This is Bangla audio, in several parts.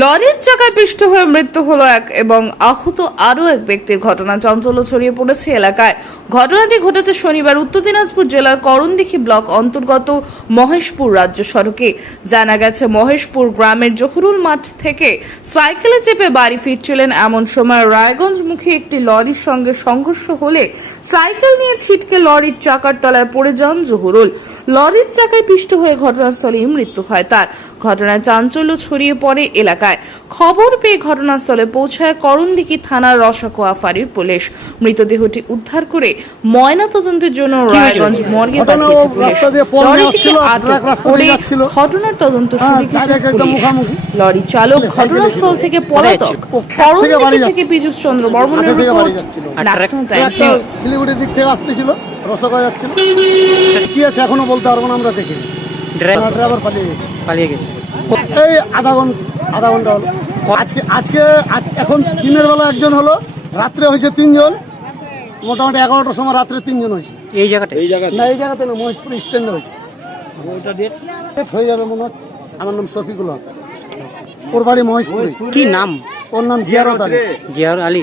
লরির চাকায় পিষ্ট হয়ে মৃত্যু হলো এক এবং আহত আরও এক ব্যক্তির ঘটনা চঞ্চল ছড়িয়ে পড়েছে এলাকায়। ঘটনাটি ঘটেছে শনিবার উত্তর দিনাজপুর জেলার করণদিঘি ব্লক অন্তর্গত মহেশপুর রাজ্য সড়কে। জানা গেছে, মহেশপুর গ্রামের জহুরুল মাঠ থেকে সাইকেলে চেপে বাড়ি ফিরছিলেন এমন সময় রায়গঞ্জমুখী একটি লরির সঙ্গে সংঘর্ষ হলে সাইকেল নিয়ে ছিটকে লরির চাকার তলায় পড়ে যান জহুরুল। লরির চাকায় পিষ্ট হয়ে ঘটনাস্থলেই মৃত্যু হয় তার। ঘটনায় চাঞ্চল্য ছড়িয়ে পড়ে এলাকায়। খবর পেয়ে ঘটনাস্থলে পৌঁছায় করণদিঘি থানার রসাকোয়া ফাঁড়ির পুলিশ। মৃতদেহটি উদ্ধার করে ময়না তদন্তের জন্য রায়গঞ্জ মর্গে পাঠিয়েছে পুলিশ। রাস্তা দিয়ে পড়ে লরিটিকে আটক করে ঘটনার তদন্ত হ্যাঁ, শুরু করেছে পুলিশ। লরি চালক ঘটনাস্থল থেকে পলাতক। ও থেকে বাড়ি করণদিঘি থেকে পীযুষ চন্দ্র বর্মনের রিপোর্ট। শিলিগুড়ির দিক থেকে আসতেছিল। রসগা যাচ্ছিল। কি আছে এখনও বলতে পারব না আমরা দেখি। ড্রাইভার ড্রাইভার পালিয়ে গেছে। পালিয়ে গেছে। এই আধা ঘণ্টা আধা ঘণ্টা হলো। আজকে আজকে আজ এখন দিনের বেলা একজন হলো রাত্রে হয়েছে তিনজন। মোটামুটি এগারোটার সময় রাত্রে তিনজন হয়েছে। এই জায়গাটা এই জায়গা না এই জায়গাতে না মহেশপুর স্ট্যান্ডে হয়েছে। ডেট হয়ে যাবে মনে হয়। আমার নাম শফিকুল হক। ওর বাড়ি মহেশপুর। কি নাম? ওর নাম জিয়ারত Ali. Ziaur Ali.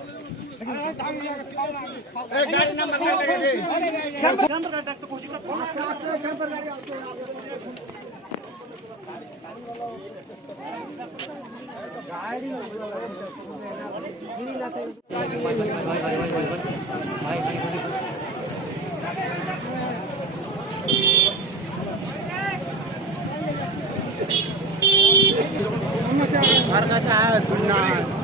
harga saya benar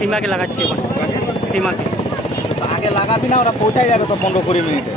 সীমাকে লাগাচ্ছি সীমাকে। আগে লাগাবি না ওরা পৌঁছাই যাবে তো পনেরো কুড়ি মিনিটে।